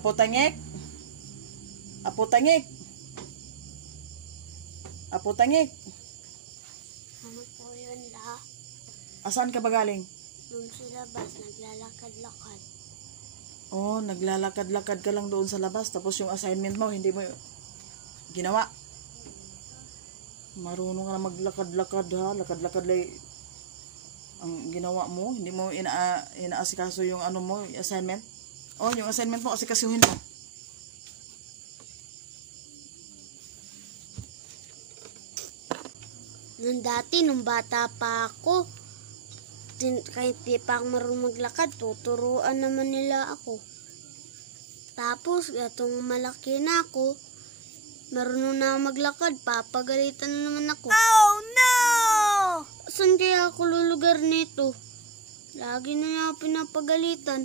Apo tangik. Apo tangik. Apo tangik. Ano po yun, La? Asan ka ba galing? Doon sa labas, naglalakad-lakad. Oh, naglalakad-lakad ka lang doon sa labas. Tapos yung assignment mo, hindi mo ginawa. Marunong ka na maglakad-lakad ha. Lakad-lakad lang ang ginawa mo. Hindi mo inaasikaso yung ano mo, yung assignment. Oh, yung assignment mo, asikasuhin mo. Nung bata pa ako, kahit di pa ako marunong maglakad, tuturuan naman nila ako. Tapos, gatong malaki na ako, marunong na ako maglakad, papagalitan na naman ako. Oh no! Saan kaya ako lulugar nito? Lagi na niya ako pinapagalitan.